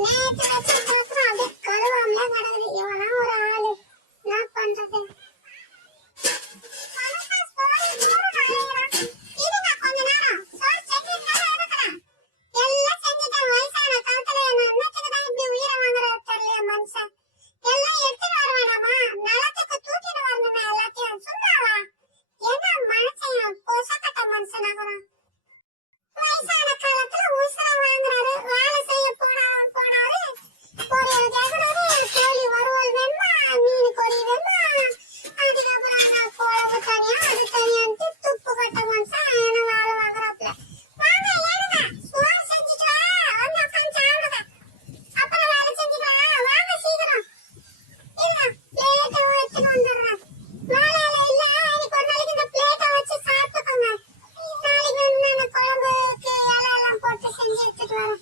Yeah, வரோம்